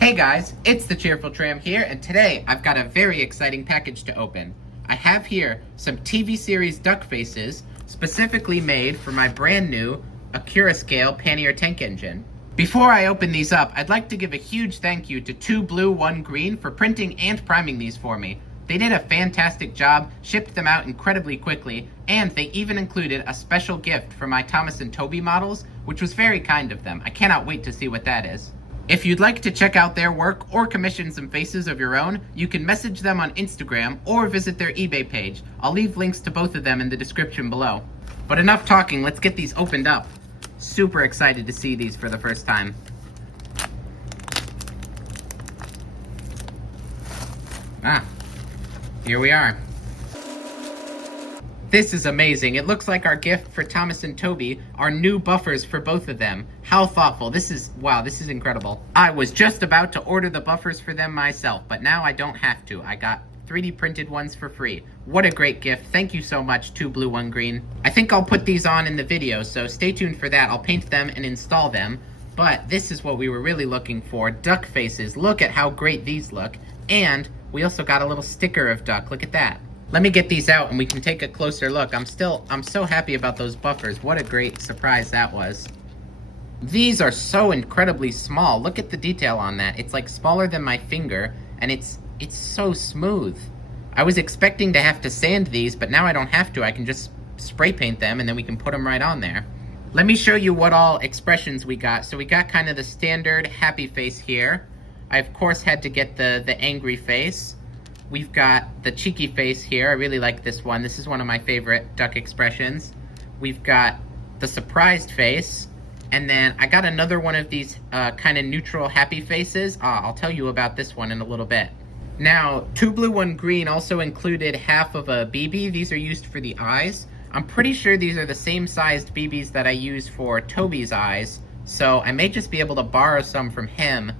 Hey guys, it's the Cheerful Tram here, and today I've got a very exciting package to open. I have here some TV series duck faces, specifically made for my brand new Accurascale pannier tank engine. Before I open these up, I'd like to give a huge thank you to 2 Blue 1 Green for printing and priming these for me. They did a fantastic job, shipped them out incredibly quickly, and they even included a special gift for my Thomas and Toby models, which was very kind of them. I cannot wait to see what that is. If you'd like to check out their work or commission some faces of your own, you can message them on Instagram or visit their eBay page. I'll leave links to both of them in the description below. But enough talking, let's get these opened up. Super excited to see these for the first time. Here we are. This is amazing. It looks like our gift for Thomas and Toby are new buffers for both of them. How thoughtful. Wow, this is incredible. I was just about to order the buffers for them myself, but now I don't have to. I got 3D printed ones for free. What a great gift. Thank you so much, 2 Blue 1 Green. I think I'll put these on in the video, so stay tuned for that. I'll paint them and install them. But this is what we were really looking for. Duck faces. Look at how great these look. And we also got a little sticker of duck. Look at that. Let me get these out and we can take a closer look. I'm so happy about those buffers. What a great surprise that was. These are so incredibly small. Look at the detail on that. It's like smaller than my finger, and it's so smooth. I was expecting to have to sand these, but now I don't have to. I can just spray paint them and then we can put them right on there. Let me show you what all expressions we got. So we got kind of the standard happy face here. I of course had to get the angry face. We've got the cheeky face here. I really like this one. This is one of my favorite duck expressions. We've got the surprised face. And then I got another one of these kind of neutral happy faces. I'll tell you about this one in a little bit. Now, 2 Blue 1 Green also included half of a BB. These are used for the eyes. I'm pretty sure these are the same sized BBs that I use for Toby's eyes. So I may just be able to borrow some from him.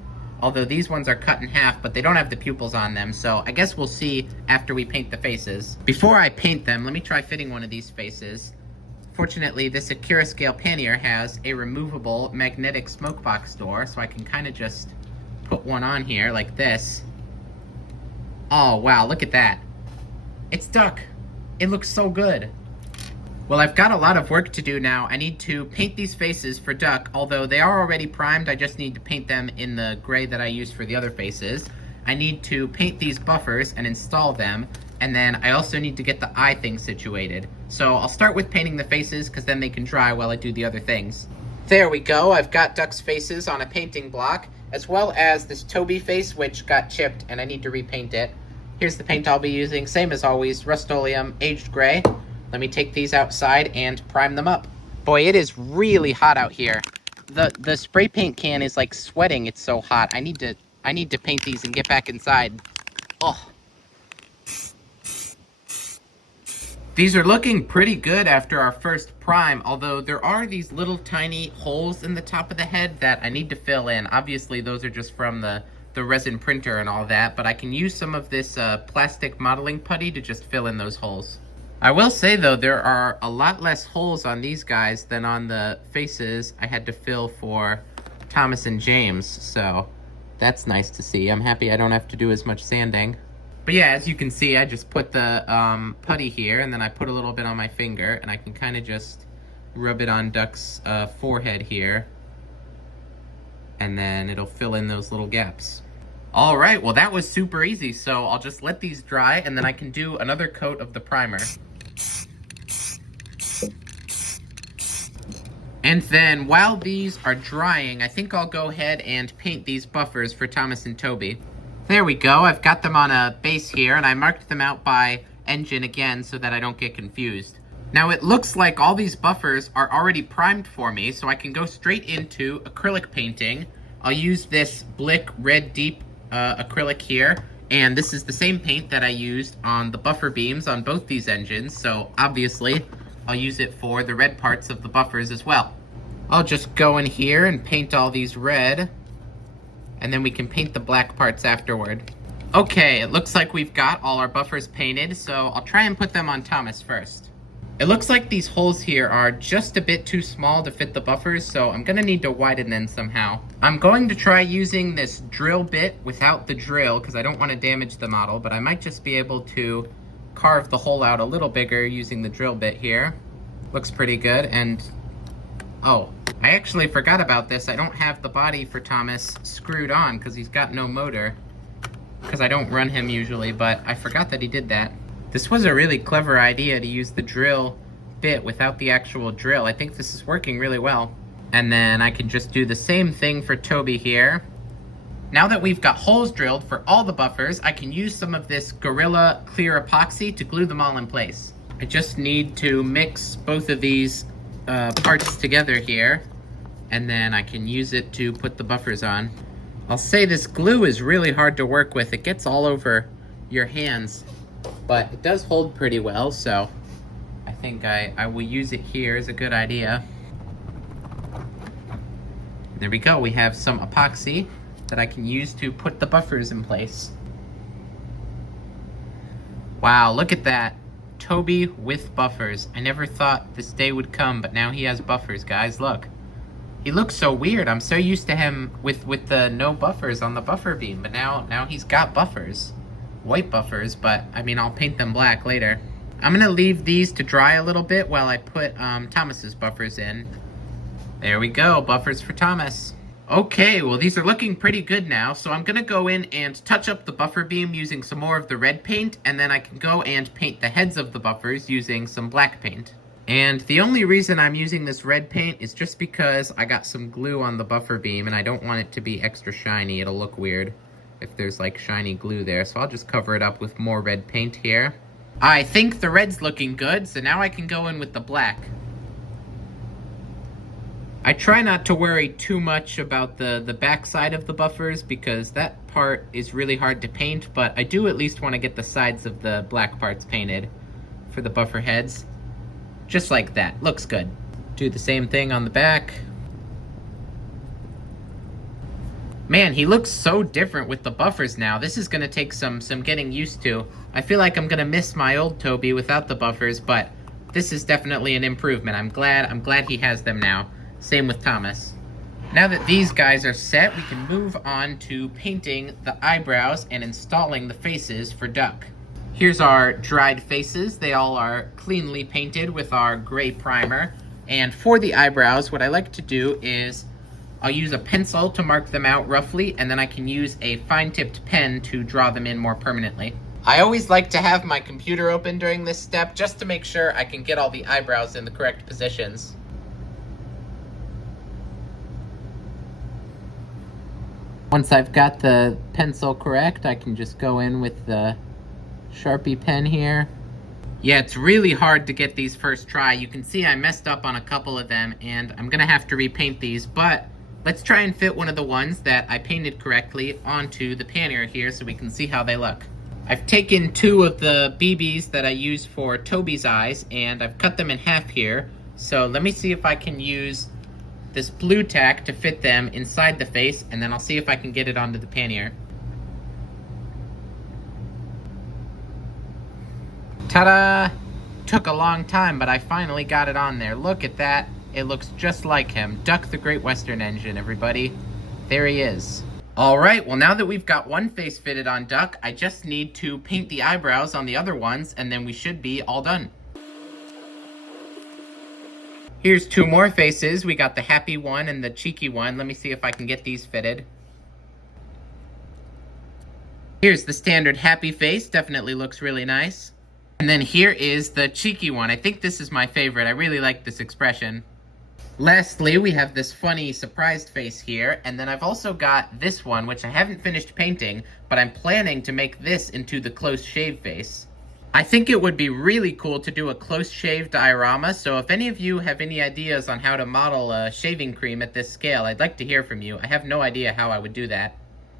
Although these ones are cut in half, but they don't have the pupils on them, so I guess we'll see after we paint the faces. Before I paint them, let me try fitting one of these faces. Fortunately, this Accurascale pannier has a removable magnetic smoke box door, so I can kind of just put one on here like this. Oh, wow, look at that. It's duck. It looks so good. Well, I've got a lot of work to do now. I need to paint these faces for duck, although they are already primed. I just need to paint them in the gray that I used for the other faces. I need to paint these buffers and install them, and then I also need to get the eye thing situated. So I'll start with painting the faces, because then they can dry while I do the other things. There we go. I've got duck's faces on a painting block, as well as this Toby face, which got chipped, and I need to repaint it. Here's the paint I'll be using. Same as always, Rust-Oleum Aged Gray. Let me take these outside and prime them up. Boy, it is really hot out here. The spray paint can is like sweating. It's so hot. I need to paint these and get back inside. Oh. These are looking pretty good after our first prime, although there are these little tiny holes in the top of the head that I need to fill in. Obviously, those are just from the resin printer and all that, but I can use some of this plastic modeling putty to just fill in those holes. I will say, though, there are a lot less holes on these guys than on the faces I had to fill for Thomas and James, so that's nice to see. I'm happy I don't have to do as much sanding. But yeah, as you can see, I just put the putty here, and then I put a little bit on my finger, and I can kind of just rub it on Duck's forehead here, and then it'll fill in those little gaps. All right, well, that was super easy, so I'll just let these dry, and then I can do another coat of the primer. And then, while these are drying, I think I'll go ahead and paint these buffers for Thomas and Toby. There we go, I've got them on a base here, and I marked them out by engine again so that I don't get confused. Now, it looks like all these buffers are already primed for me, so I can go straight into acrylic painting. I'll use this Blick Red Deep acrylic here, and this is the same paint that I used on the buffer beams on both these engines, so obviously I'll use it for the red parts of the buffers as well. I'll just go in here and paint all these red, and then we can paint the black parts afterward. Okay, it looks like we've got all our buffers painted, so I'll try and put them on Thomas first. It looks like these holes here are just a bit too small to fit the buffers, so I'm gonna need to widen them somehow. I'm going to try using this drill bit without the drill because I don't want to damage the model, but I might just be able to carve the hole out a little bigger using the drill bit here. Looks pretty good. And oh, I actually forgot about this. I don't have the body for Thomas screwed on because he's got no motor, because I don't run him usually, but I forgot that he did that. This was a really clever idea to use the drill bit without the actual drill. I think this is working really well. And then I can just do the same thing for Toby here. Now that we've got holes drilled for all the buffers, I can use some of this Gorilla Clear Epoxy to glue them all in place. I just need to mix both of these parts together here, and then I can use it to put the buffers on. I'll say this glue is really hard to work with. It gets all over your hands, but it does hold pretty well, so I think I will use it here as a good idea. There we go. We have some epoxy that I can use to put the buffers in place. Wow, look at that. Toby with buffers. I never thought this day would come, but now he has buffers, guys. Look. He looks so weird. I'm so used to him with the no buffers on the buffer beam, but now he's got buffers. White buffers, but I mean, I'll paint them black later. I'm gonna leave these to dry a little bit while I put Thomas's buffers in. There we go, buffers for Thomas. Okay, well these are looking pretty good now, so I'm gonna go in and touch up the buffer beam using some more of the red paint, and then I can go and paint the heads of the buffers using some black paint. And the only reason I'm using this red paint is just because I got some glue on the buffer beam and I don't want it to be extra shiny. It'll look weird if there's like shiny glue there, so I'll just cover it up with more red paint here. I think the red's looking good, so now I can go in with the black. I try not to worry too much about the back side of the buffers because that part is really hard to paint, but I do at least want to get the sides of the black parts painted for the buffer heads. Just like that. Looks good. Do the same thing on the back. Man, he looks so different with the buffers now. This is going to take some getting used to. I feel like I'm going to miss my old Toby without the buffers, but this is definitely an improvement. I'm glad he has them now. Same with Thomas. Now that these guys are set, we can move on to painting the eyebrows and installing the faces for Duck. Here's our dried faces. They all are cleanly painted with our gray primer. And for the eyebrows, what I like to do is I'll use a pencil to mark them out roughly, and then I can use a fine-tipped pen to draw them in more permanently. I always like to have my computer open during this step just to make sure I can get all the eyebrows in the correct positions. Once I've got the pencil correct, I can just go in with the Sharpie pen here. Yeah, it's really hard to get these first try. You can see I messed up on a couple of them, and I'm gonna have to repaint these, but let's try and fit one of the ones that I painted correctly onto the pannier here so we can see how they look. I've taken two of the BBs that I used for Toby's eyes, and I've cut them in half here. So let me see if I can use this blue tack to fit them inside the face, and then I'll see if I can get it onto the pannier. Ta-da! Took a long time, but I finally got it on there. Look at that. It looks just like him. Duck the Great Western Engine, everybody. There he is. Alright, well now that we've got one face fitted on Duck, I just need to paint the eyebrows on the other ones, and then we should be all done. Here's two more faces. We got the happy one and the cheeky one. Let me see if I can get these fitted. Here's the standard happy face. Definitely looks really nice. And then here is the cheeky one. I think this is my favorite. I really like this expression. Lastly, we have this funny surprised face here. And then I've also got this one, which I haven't finished painting, but I'm planning to make this into the close shave face. I think it would be really cool to do a close shave diorama, so if any of you have any ideas on how to model a shaving cream at this scale, I'd like to hear from you. I have no idea how I would do that.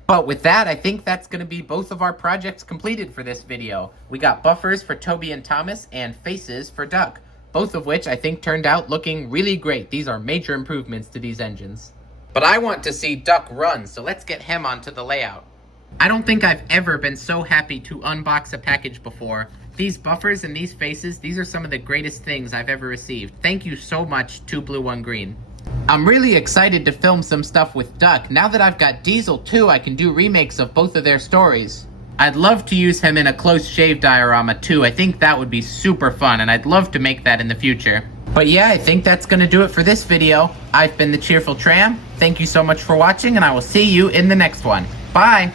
But with that, I think that's going to be both of our projects completed for this video. We got buffers for Toby and Thomas and faces for Duck, both of which I think turned out looking really great. These are major improvements to these engines. But I want to see Duck run, so let's get him onto the layout. I don't think I've ever been so happy to unbox a package before. These buffers and these faces, these are some of the greatest things I've ever received. Thank you so much, 2 Blue 1 Green. I'm really excited to film some stuff with Duck. Now that I've got Diesel too, I can do remakes of both of their stories. I'd love to use him in a close shave diorama too. I think that would be super fun, and I'd love to make that in the future. But yeah, I think that's gonna do it for this video. I've been the Cheerful Tram. Thank you so much for watching, and I will see you in the next one. Bye!